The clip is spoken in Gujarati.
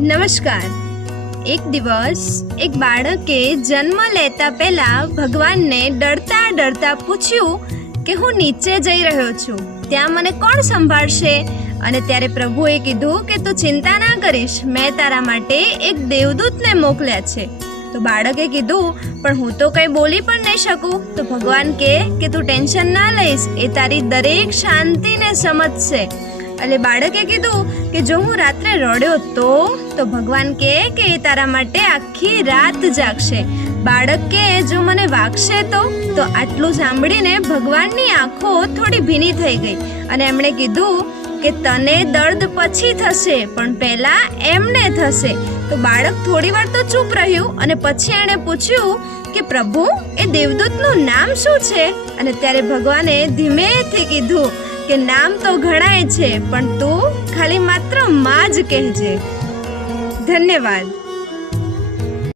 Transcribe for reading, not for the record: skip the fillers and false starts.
નમસ્કાર. એક દિવસ એક બાળકે જન્મ લેતા પહેલા ભગવાનને ડરતા ડરતા પૂછ્યું કે હું નીચે જઈ રહ્યો છું, ત્યાં મને કોણ સંભાળશે? અને ત્યારે પ્રભુએ કીધું કે તું ચિંતા ના કરીશ, મેં તારા માટે એક દેવદૂતને મોકલ્યા છે. તો બાળકે કીધું પણ હું તો કંઈ બોલી પણ નહીં શકું. તો ભગવાન કહે કે તું ટેન્શન ના લઈશ, એ તારી દરેક શાંતિને સમજશે. એટલે બાળકે કીધું કે જો હું રાત્રે રડ્યો તો ભગવાન કહે કે એ તારા માટે આખી રાત જાગશે. બાળક કહે જો મને વાગશે તો આટલું સાંભળીને ભગવાનની આંખો થોડી ભીની થઈ ગઈ અને એમણે કીધું કે તને દર્દ પછી થશે પણ પહેલા એમને થશે. તો બાળક થોડી વાર તો ચૂપ રહ્યું અને પછી એણે પૂછ્યું કે પ્રભુ એ દેવદૂતનું નામ શું છે? અને ત્યારે ભગવાને ધીમેથી કીધું કે નામ તો ઘણાય છે પણ તું ખાલી માત્ર માં જ કહેજે. ધન્યવાદ.